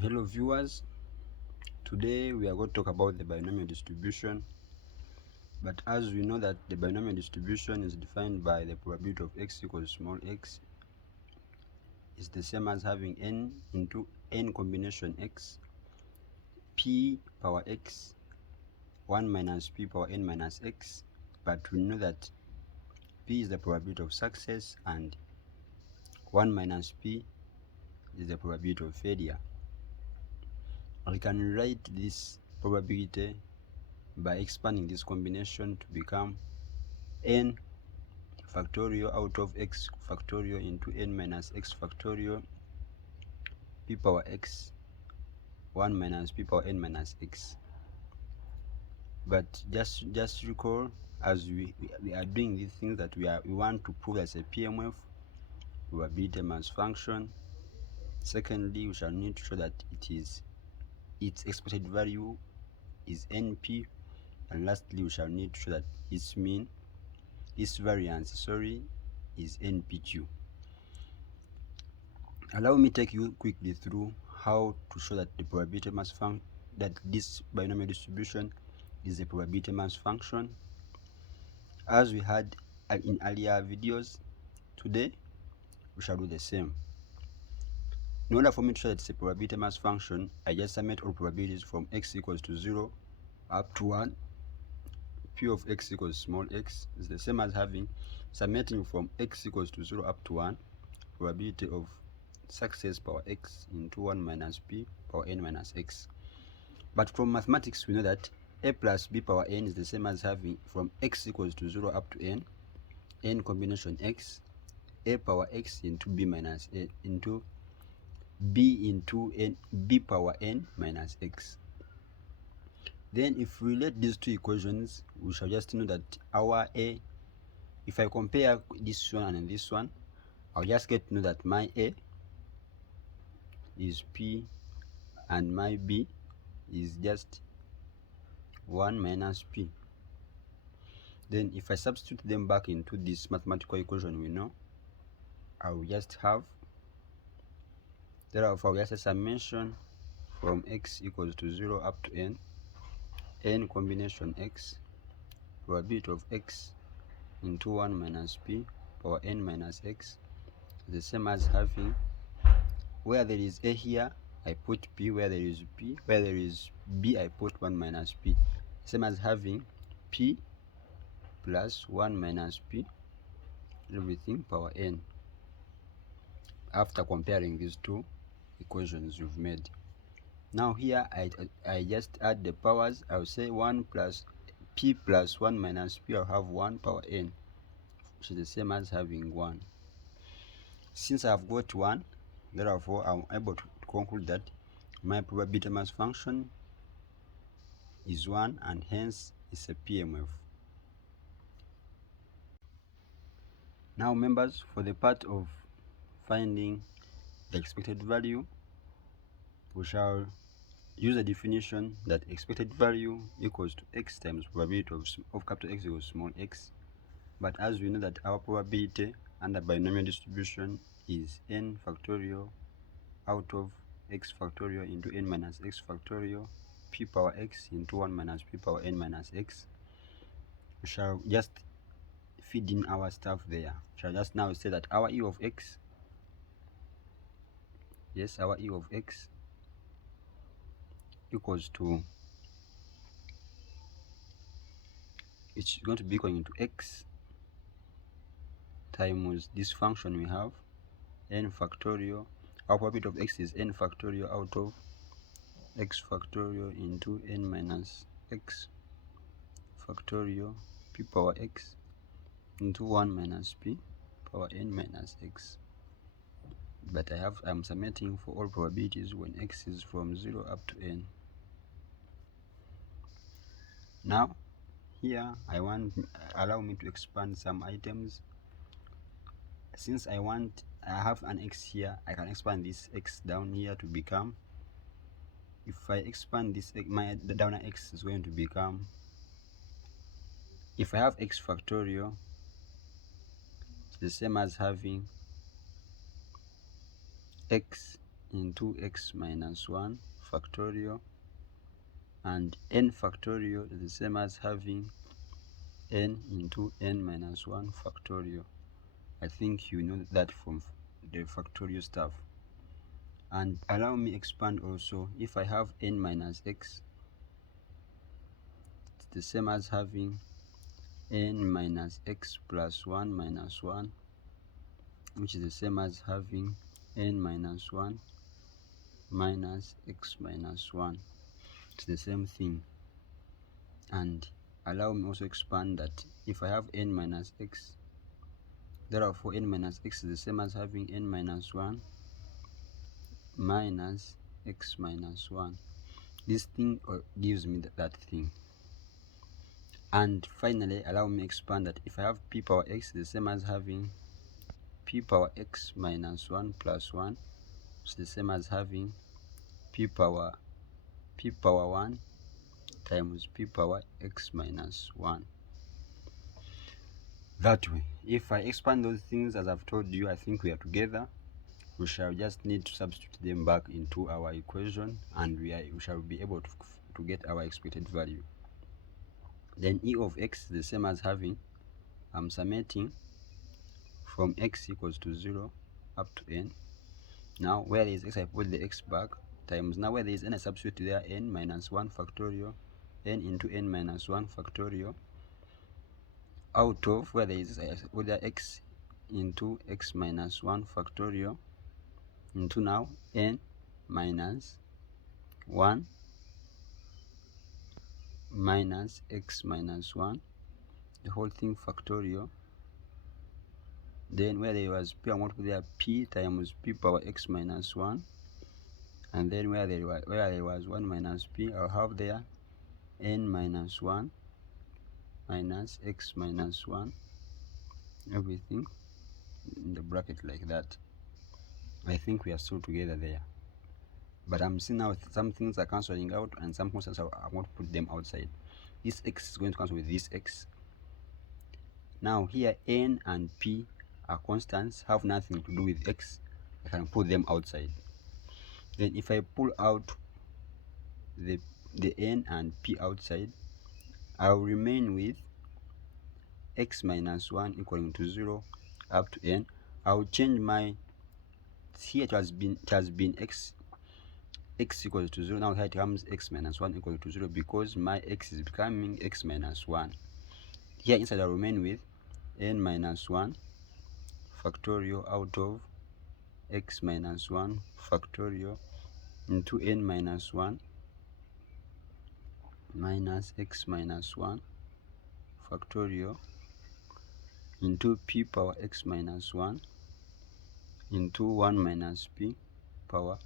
Hello viewers, today we are going to talk about the binomial distribution. But as we know that the binomial distribution is defined by the probability of x equals small x is the same as having n into n combination x, p power x, 1 minus p power n minus x. But we know that p is the probability of success and 1 minus p is the probability of failure. We can write this probability by expanding this combination to become n factorial out of x factorial into n minus x factorial p power x 1 minus p power n minus x. But just recall, as we are doing these things, that we want to prove as a PMF probability mass function. Secondly, we shall need to show that its expected value is np, and lastly we shall need to show that its variance is npq. Allow me take you quickly through how to show that the probability mass function, that this binomial distribution is a probability mass function. As we had in earlier videos, today we shall do the same. In order for me to show that it's a probability mass function, I just summate all probabilities from x equals to 0 up to 1. P of x equals small x is the same as having summating from x equals to 0 up to 1 probability of success power x into 1 minus p power n minus x. But from mathematics we know that a plus b power n is the same as having from x equals to 0 up to n combination x, a power x into b minus a into b into n, b power n minus x. Then if we relate these two equations, we shall just know that our a, if I compare this one and this one, I'll just get to know that my a is p and my b is just 1 minus p. Then if I substitute them back into this mathematical equation, we know I will just have, therefore just a summation from x equals to 0 up to n combination x, probability of x into 1 minus p power n minus x, the same as having, where there is a here I put p, where there is p, where there is b I put 1 minus p, same as having p plus 1 minus p everything power n, after comparing these two equations you've made. Now here I just add the powers. I'll say 1 plus p plus 1 minus p, I'll have 1 power n, which is the same as having 1. Since I've got 1, therefore I'm able to conclude that my probability mass function is 1 and hence it's a PMF. Now members, for the part of finding the expected value, we shall use a definition that expected value equals to x times probability of capital X equals small x. But as we know that our probability under binomial distribution is n factorial out of x factorial into n minus x factorial p power x into 1 minus p power n minus x, we shall just feed in our stuff there. We shall just now say that our e of x, yes, our e of x equals to, it's going to be equal to x times this function we have n factorial. Our probability of x is n factorial out of x factorial into n minus x factorial p power x into 1 minus p power n minus x. But I'm summating for all probabilities when x is from 0 up to n. Now here allow me to expand some items. Since I have an x here, I can expand this x down here to become, if I expand this, the downer x is going to become, if I have x factorial, it's the same as having x into x minus 1 factorial, and n factorial is the same as having n into n minus 1 factorial. I think you know that from the factorial stuff. And allow me expand also. If I have n minus x, it's the same as having n minus x plus 1 minus 1, which is the same as having n minus 1 minus x minus 1. It's the same thing. And allow me also expand that if I have n minus x, therefore n minus x is the same as having n minus 1 minus x minus 1. This thing gives me that thing. And finally, allow me expand that if I have p power x, the same as having p power x minus 1 plus 1, it's the same as having p power 1 times p power x minus 1. That way, if I expand those things as I've told you, I think we are together. We shall just need to substitute them back into our equation, and we shall be able to get our expected value. Then e of x is the same as having, I'm summating from x equals to 0 up to n. Now where there is x, I put the x back, times, now where there is n, I substitute there n minus 1 factorial, n into n minus 1 factorial, out of where there is, I put there x into x minus 1 factorial, into now n minus 1 minus x minus 1, the whole thing factorial. Then where there was p, I want to put there p times p power x minus 1, and then where there was 1 minus p, I'll have there n minus 1 minus x minus 1, everything in the bracket like that. I think we are still together there, but I'm seeing now some things are cancelling out and some constants I want to put them outside. This x is going to cancel with this x. Now here n and p are constants, have nothing to do with x. I can put them outside. Then if I pull out the n and p outside, I'll remain with x minus 1 equaling to 0 up to n. I'll change my, here it has been x equals to 0. Now here it comes x minus 1 equal to 0 because my x is becoming x minus 1. Here inside I'll remain with n minus 1 factorial out of x minus 1 factorial into n minus 1 minus x minus 1 factorial into p power x minus 1 into 1 minus p power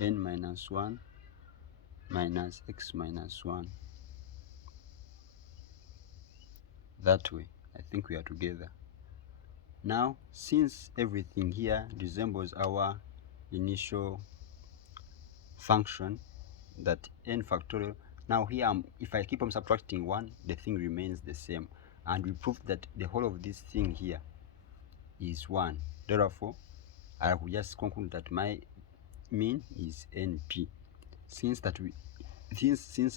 n minus 1 minus x minus 1. That way, I think we are together. Now, since everything here resembles our initial function, that n factorial, now here if I keep on subtracting 1, the thing remains the same, and we proved that the whole of this thing here is 1. Therefore, I will just conclude that my mean is np. Since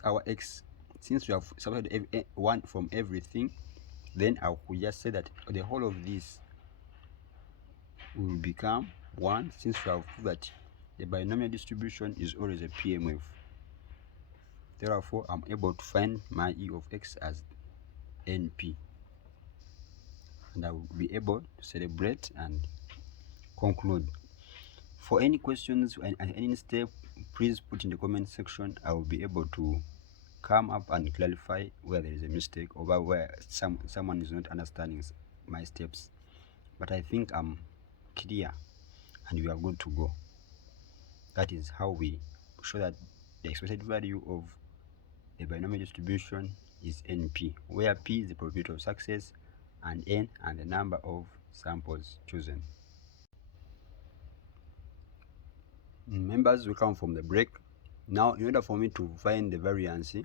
our x, since we have subtracted 1 from everything, then I will just say that the whole of this will become 1, since we have proved that the binomial distribution is always a PMF. Therefore, I'm able to find my e of x as np, and I will be able to celebrate and conclude. For any questions and any step, please put in the comment section. I will be able to come up and clarify where there is a mistake or where someone is not understanding my steps. But I think I'm clear and we are good to go. That is how we show that the expected value of the binomial distribution is np, where p is the probability of success and n and the number of samples chosen. Members, we come from the break. Now, in order for me to find the variance,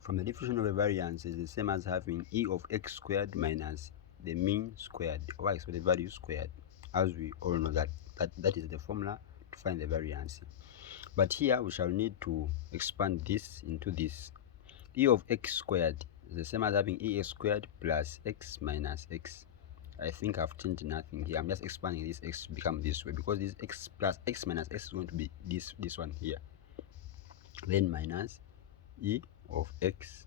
from the definition of a variance is the same as having e of x squared minus the mean squared, or expected value squared. As we all know that is the formula to find the variance. But here we shall need to expand this into this. E of x squared is the same as having ex squared plus x minus x. I think I've changed nothing here. I'm just expanding this x to become this way, because this x plus x minus x is going to be this one here. Then minus e of x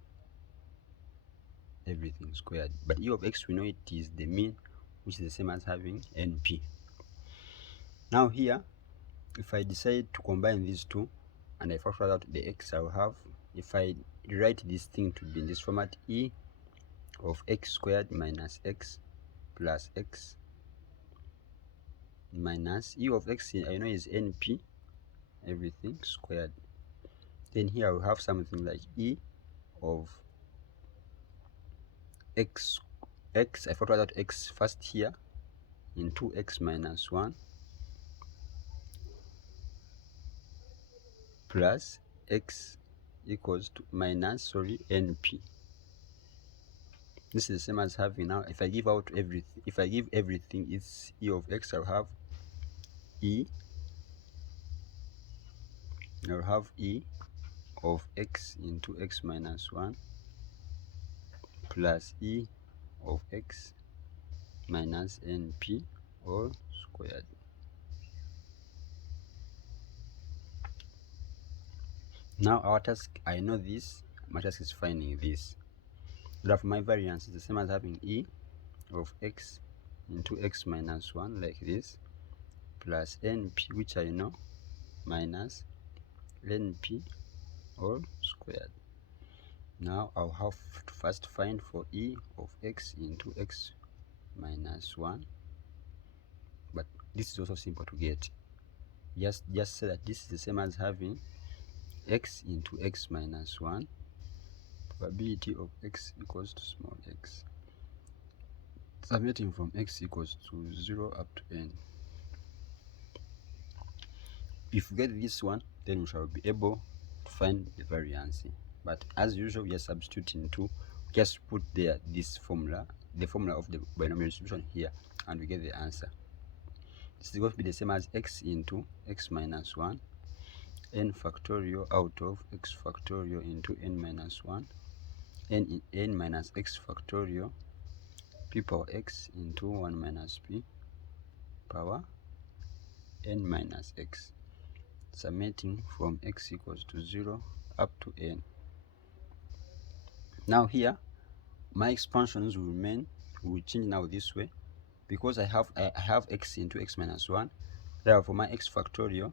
everything squared. But e of x, we know it is the mean, which is the same as having np. Now here, if I decide to combine these two and I factor out the x, I will have, if I write this thing to be in this format, e of x squared minus x plus x minus e of x, I know is np everything squared. Then here I will have something like e of x, I factor out x first here into x minus 1 plus x equals to minus, np. This is the same as having, now if I give out everything, if I give everything it's e of x, I'll have e of x into x minus 1 plus e of x minus np all squared. Now our task, I know this, my task is finding this. Therefore my variance is the same as having e of x into x minus 1 like this plus np, which I know, minus np all squared. Now I'll have to first find for e of x into x minus 1, but this is also simple to get. Just say that this is the same as having x into x minus 1, probability of x equals to small x, summating from x equals to 0 up to n. If we get this one, then we shall be able to find the variance. But as usual, we are substituting to, just put there this formula, the formula of the binomial distribution here, and we get the answer. This is going to be the same as x into x minus 1, n factorial out of x factorial into n minus 1, n minus x factorial, p power x into 1 minus p power n minus x, summating from x equals to 0 up to n. Now here, my expansions will remain, will change now this way, because I have x into x minus 1. Therefore my x factorial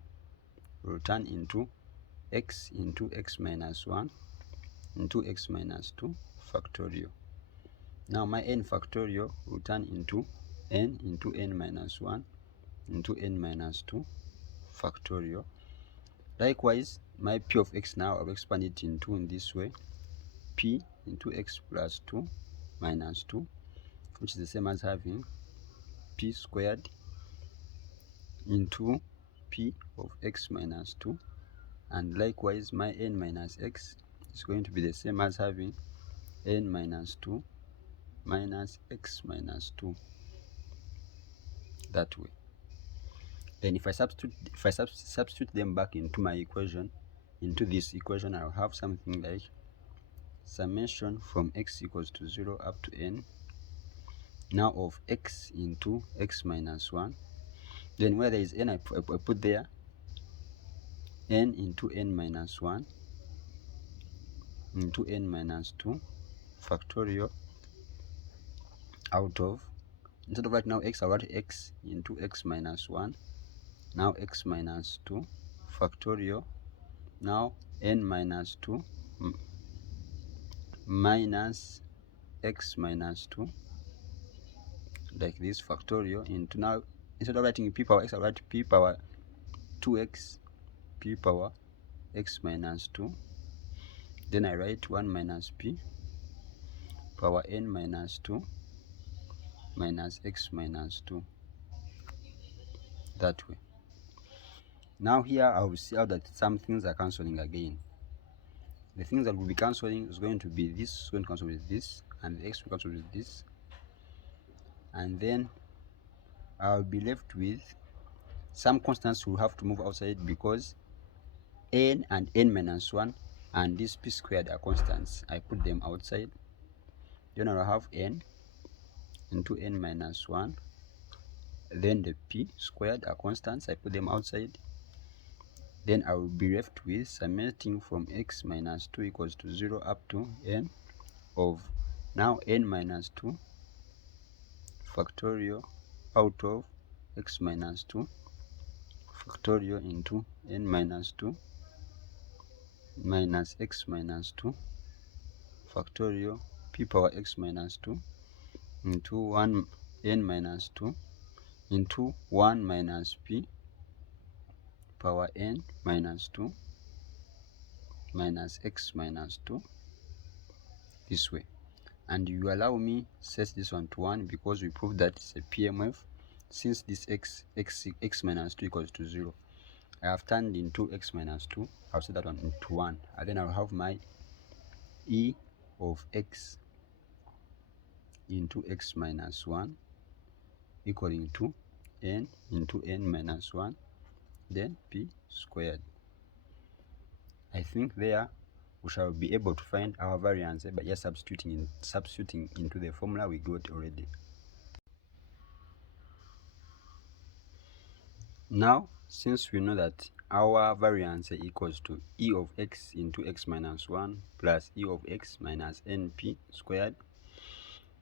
will turn into x into x minus 1 into x minus 2 factorial. Now my n factorial will turn into n into n minus 1 into n minus 2 factorial. Likewise, my p of x now, I'll expand it into in this way, p into x plus 2 minus 2, which is the same as having p squared into p of x minus 2, and likewise my n minus x is going to be the same as having n minus 2 minus x minus 2, that way. Then if I substitute them back into my equation, into this equation, I'll have something like summation from x equals to 0 up to n, now of x into x minus 1. Then where there is n, I put there n into n minus 1 into n minus 2 factorial out of, instead of right now x, I'll write x into x minus 1, now x minus 2 factorial, now n minus 2 minus x minus 2, like this factorial, into, now instead of writing p power x, I'll write p power 2x p power x minus 2. Then I write 1 minus p power n minus 2 minus x minus 2, that way. Now here I will see how that some things are cancelling again. The things that will be cancelling is going to be this is going to cancel with this, and the x will cancel with this, and then I'll be left with some constants will have to move outside because n and n minus 1 and this p squared are constants. I put them outside. Then I'll have n into n minus 1. Then the p squared are constants. I put them outside. Then I will be left with summating from x minus 2 equals to 0 up to n of now n minus 2 factorial out of x minus 2 factorial into n minus 2 minus x minus 2 factorial p power x minus 2 into 1 n minus 2 into 1 minus p power n minus 2 minus x minus 2 this way. And you allow me set this one to 1 because we proved that it's a PMF. Since this x minus 2 equals to 0, I have turned into x minus 2. I'll set that one into 1, and then I'll have my e of x into x minus 1 equaling to n into n minus 1, then p squared. I think there we shall be able to find our variance by just substituting into the formula we got already. Now, since we know that our variance equals to e of x into x minus 1 plus e of x minus np squared,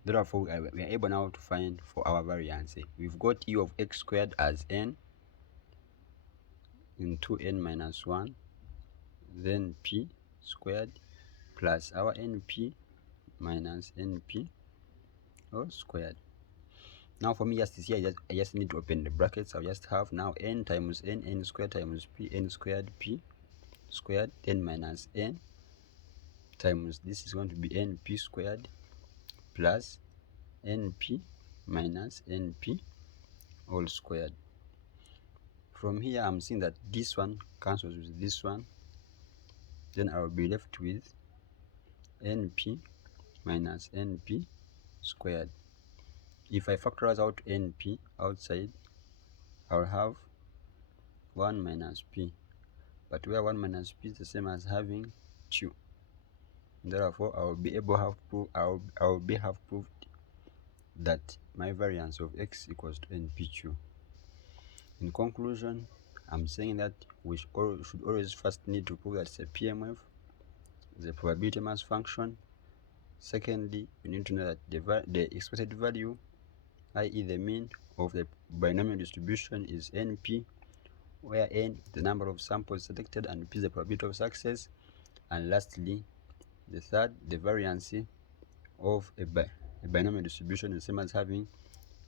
therefore we are able now to find for our variance. We've got e of x squared as n into n minus 1, then p squared plus our np minus np all squared. Now for me, just here, I just need to open the brackets. I'll just have now n times n squared times p, n squared p squared, then minus n times this is going to be np squared plus np minus np all squared. From here, I'm seeing that this one cancels with this one. Then I will be left with np minus np squared. If I factorize out np outside, I'll have 1 minus p, but where 1 minus p is the same as having 2. Therefore, I will be have proved that my variance of x equals to np2. In conclusion, I'm saying that we should always first need to prove that it's a PMF, the probability mass function. Secondly, we need to know that the expected value, i.e. the mean of the binomial distribution, is np, where n is the number of samples selected and p is the probability of success. And lastly, the third, the variance of a binomial distribution is the same as having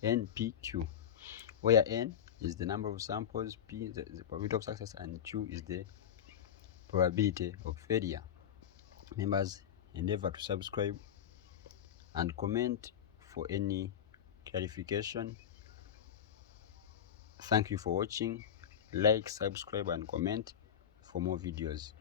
npq, where n is the number of samples, p is the probability of success, and q is the probability of failure. Members, endeavor to subscribe and comment for any clarification. Thank you for watching. Like, subscribe, and comment for more videos.